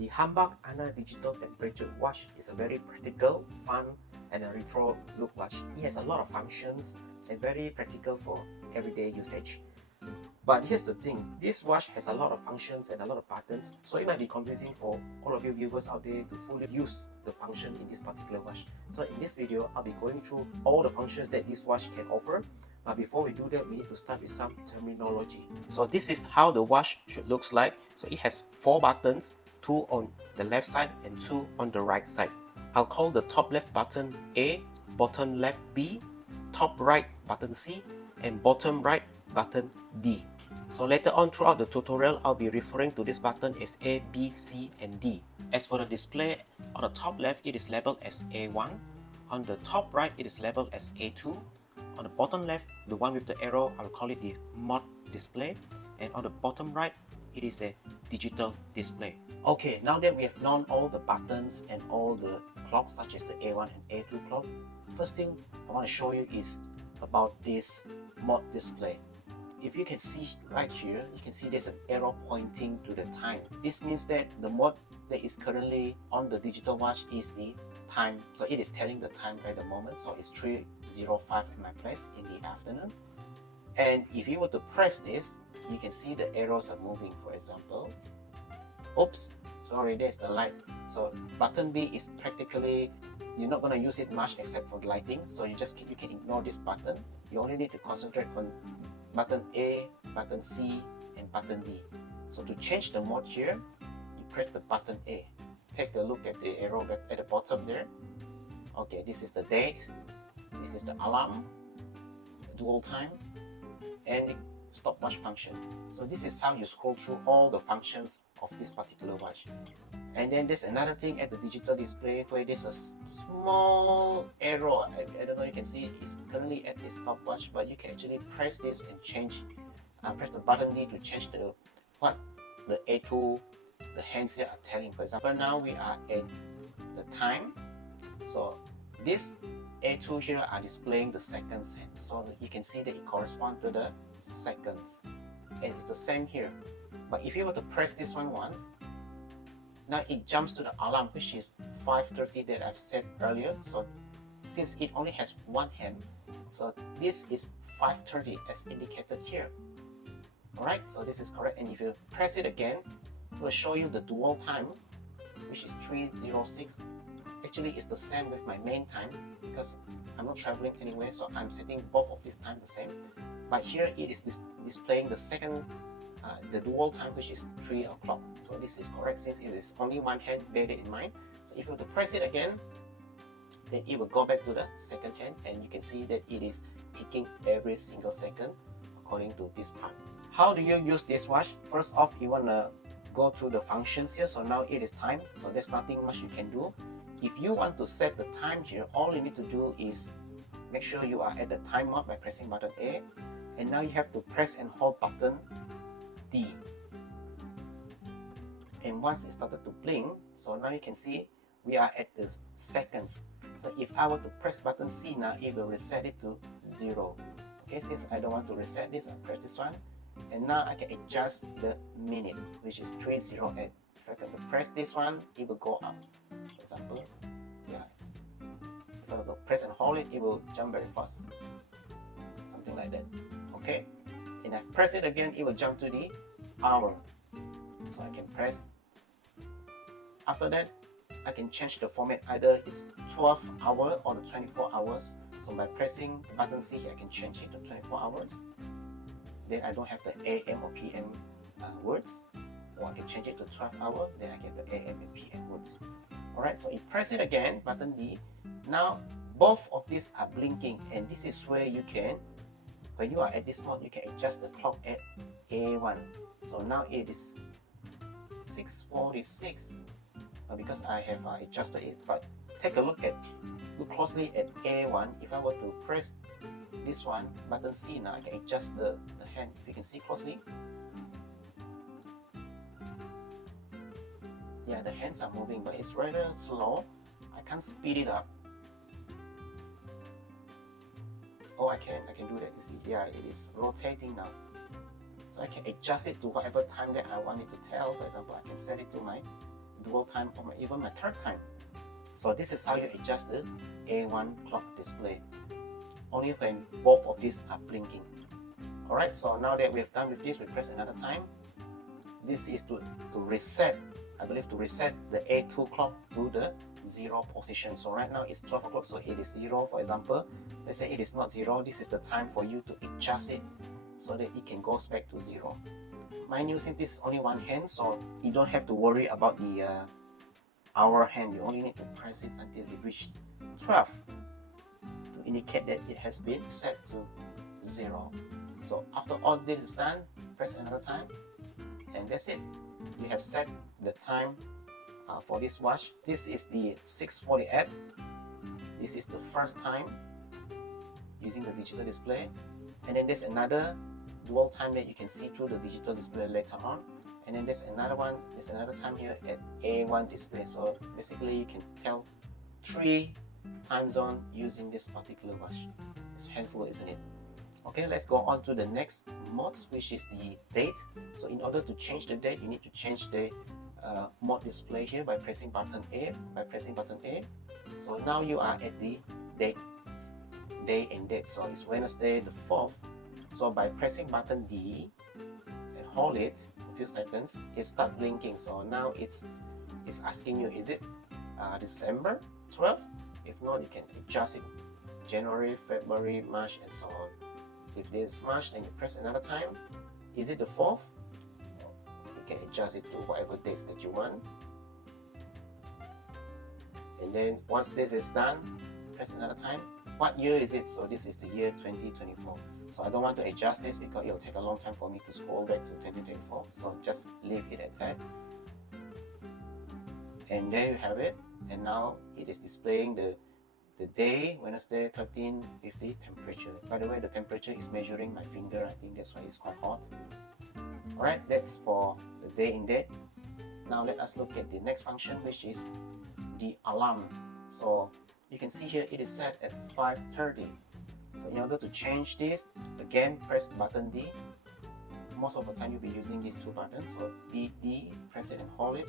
The Humpbuck Ana-Digital Temperature Watch is a very practical, fun, and a retro look watch. It has a lot of functions and very practical for everyday usage. But here's the thing, this watch has a lot of functions and a lot of buttons, so it might be confusing for all of you viewers out there to fully use the function in this particular watch. So in this video, I'll be going through all the functions that this watch can offer. But before we do that, we need to start with some terminology. So this is how the watch should look like. So it has 4 buttons, 2 on the left side and 2 on the right side. I'll call the top left button A, bottom left B, top right button C, and bottom right button D. So later on throughout the tutorial, I'll be referring to this button as A, B, C, and D. As for the display, on the top left it is labeled as A1, on the top right it is labeled as A2, on the bottom left, the one with the arrow, I'll call it the mod display, and on the bottom right, it is a digital display. Okay, now that we have known all the buttons and all the clocks such as the A1 and A2 clock, first thing I want to show you is about this mod display. If you can see right here, you can see there's an arrow pointing to the time. This means that the mode that is currently on the digital watch is the time. So it is telling the time at the moment. So it's 3:05 in my place in the afternoon. And if you were to press this, you can see the arrows are moving, for example. Oops, sorry, there's the light. So button B is practically, you're not going to use it much except for lighting. So you can ignore this button. You only need to concentrate on button A, button C, and button D. So to change the mode here, you press the button A. Take a look at the arrow at the bottom there. Okay, this is the date, this is the alarm, dual time, and the stopwatch function. So this is how you scroll through all the functions of this particular watch. And then there's another thing at the digital display where there's a small arrow. I don't know, you can see it's currently at the stopwatch, but you can actually press this and change, press the button D to change what the A2, the hands here are telling. For example, now we are at the time. So this A2 here are displaying the seconds hand. So you can see that it corresponds to the seconds. And it's the same here. But if you were to press this one once, now it jumps to the alarm, which is 5:30 that I've said earlier. So since it only has one hand, so this is 5:30 as indicated here. Alright, so this is correct. And if you press it again, it will show you the dual time, which is 3:06. Actually, it's the same with my main time because I'm not traveling anywhere, so I'm setting both of this time the same. But here it is displaying the second, the dual time, which is 3 o'clock. So this is correct since it is only one hand, bear that in mind. So if you were to press it again, then it will go back to the second hand, and you can see that it is ticking every single second according to this time. How do you use this watch? First off, you want to go through the functions here. So now it is time, so there's nothing much you can do. If you want to set the time here, all you need to do is make sure you are at the time mode by pressing button A, and now you have to press and hold button D. And once it started to blink, so now you can see we are at the seconds. So if I were to press button C now, it will reset it to 0. Okay, since I don't want to reset this, I press this one, and now I can adjust the minute, which is 3:08. If I can press this one, it will go up. For example, yeah. If I were to press and hold it, it will jump very fast. Something like that. Okay. And I press it again, it will jump to the hour. So I can press. After that, I can change the format, either it's 12 hours or the 24 hours. So by pressing the button C here, I can change it to 24 hours. Then I don't have the AM or PM words. Or I can change it to 12 hours, then I get the AM and PM words. Alright, so you press it again, button D. Now both of these are blinking, and this is where you can, when you are at this mode, you can adjust the clock at A1. So now it is 6:46 because I have adjusted it. But take a look closely at A1. If I were to press this one, button C now, I can adjust the hand. If you can see closely, yeah, the hands are moving, but it's rather slow. I can't speed it up. Oh, I can do that. You see, yeah, it is rotating now. So I can adjust it to whatever time that I want it to tell. For example, I can set it to my dual time, or even my third time. So this is how you adjust the A1 clock display, only when both of these are blinking. Alright, so now that we've done with this, we press another time. This is to reset, I believe, to reset the A2 clock to the 0 position. So right now it's 12 o'clock, so it is 0. For example, let's say it is not 0, this is the time for you to adjust it so that it can go back to 0. Mind you, since this is only one hand, so you don't have to worry about the hour hand. You only need to press it until it reaches 12 to indicate that it has been set to 0. So after all this is done, press another time, and that's it. You have set the time for this watch. This is the 640 app. This is the first time using the digital display, and then there's another dual time that you can see through the digital display later on, and then there's another one, there's another time here at A1 display. So basically you can tell 3 time zone using this particular watch. It's handful, isn't it? Okay, let's go on to the next mode, which is the date. So in order to change the date, you need to change the mode display here by pressing button A. So now you are at the day and date. So it's Wednesday the 4th. So by pressing button D and hold it a few seconds, it starts blinking. So now it's asking you, is it December 12th? If not, you can adjust it January, February, March, and so on. If there's March, then you press another time. Is it the 4th? You can adjust it to whatever dates that you want. And then once this is done, press another time. What year is it? So this is the year 2024. So I don't want to adjust this because it will take a long time for me to scroll back to 2024. So just leave it at that. And there you have it. And now it is displaying the day, Wednesday 13:50 temperature. By the way, the temperature is measuring my finger. I think that's why it's quite hot. Alright, that's for the day and date. Now let us look at the next function, which is the alarm. So you can see here it is set at 5:30. So in order to change this, again press button D. Most of the time you'll be using these two buttons. So D, press it and hold it.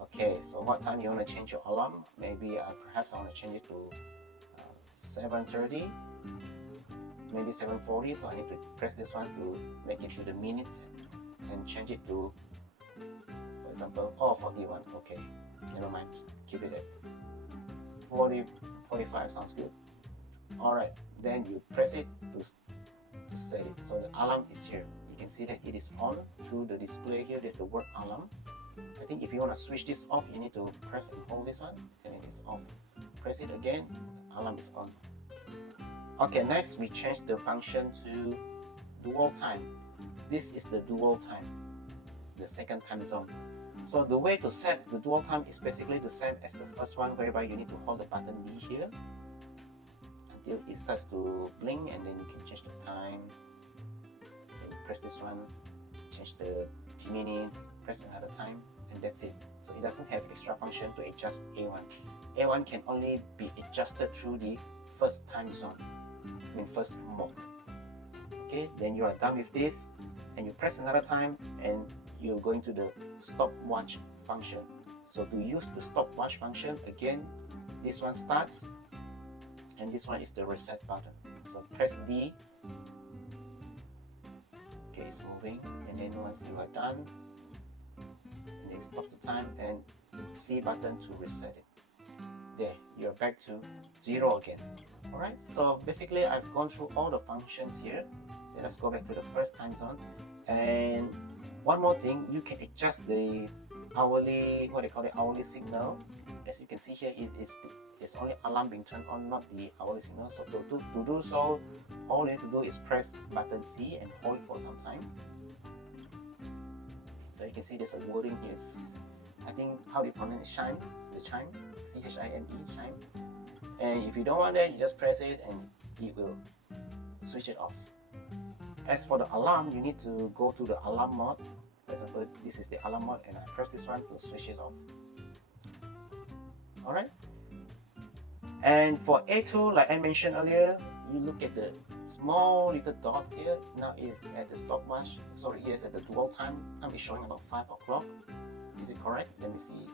Okay, so what time you want to change your alarm? Maybe perhaps I want to change it to 7:30, maybe 7:40. So I need to press this one to make it to the minutes and change it to, for example, 41. Okay, never mind, keep it at 45 sounds good. Alright, then you press it to set it. So the alarm is here. You can see that it is on through the display here. There's the word alarm. I think if you want to switch this off, you need to press and hold this one, and then it's off. Press it again, alarm is on. Okay, next we change the function to dual time. This is the dual time, the second time zone. So the way to set the dual time is basically the same as the first one, whereby you need to hold the button D here until it starts to blink, and then you can change the time. Then you press this one, change the minutes, press another time, and that's it. So it doesn't have extra function to adjust A1. A1 can only be adjusted through the first time zone, first mode. Okay, then you are done with this, and you press another time, and you're going to the stopwatch function. So to use the stopwatch function, again, this one starts, and this one is the reset button. So press D. Okay, it's moving, and then once you are done, and then stop the time, and C button to reset it. There, you're back to 0 again. Alright, so basically I've gone through all the functions here. Let us go back to the first time zone. And one more thing, you can adjust the hourly, what they call it, hourly signal. As you can see here, it's only alarm being turned on, not the hourly signal. So to do so, all you need to do is press button C and hold it for some time. So you can see there's a wording here. I think how they pronounce it, chime, the chime, C-H-I-M-E, chime. And if you don't want that, you just press it and it will switch it off. As for the alarm, you need to go to the alarm mode. For example, this is the alarm mode, and I press this one to switch it off. Alright. And for A2, like I mentioned earlier, you look at the small little dots here. Now it's at the stopwatch. Sorry, yes, at the dual time. Time is showing about 5 o'clock. Is it correct? Let me see.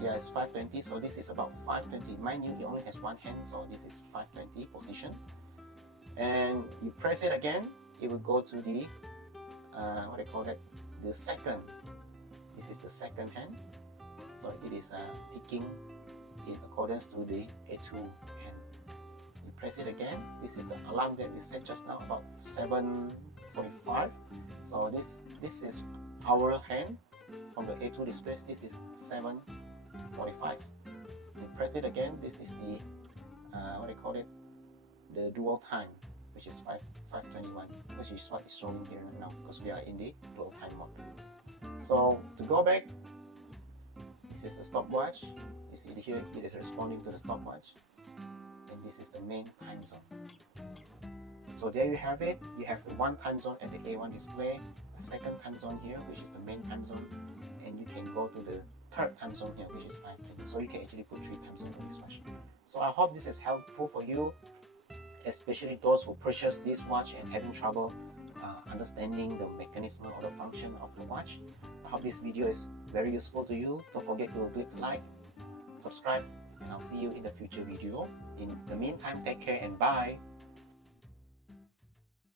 Yeah, it's 520, so this is about 520. Mind you, it only has one hand, so this is 520 position. And you press it again, it will go to the what do you call that? The second. This is the second hand. So it is ticking in accordance to the A2 hand. You press it again. This is the alarm that we set just now, about 7:45. So this is our hand from the A2 display. This is 7:45. You press it again. This is the what do you call it? The dual time, which is 5:21, which is what is showing here now because we are in the dual time mode. So to go back, this is the stopwatch. You see here it is responding to the stopwatch, and this is the main time zone. So there you have it. You have one time zone at the A1 display, a second time zone here, which is the main time zone, and you can go to the third time zone here, which is 5:20. So you can actually put 3 time zones on this watch. So I hope this is helpful for you, especially those who purchase this watch and having trouble understanding the mechanism or the function of the watch. I hope this video is very useful to you. Don't forget to click like, subscribe, and I'll see you in the future video. In the meantime, take care and bye.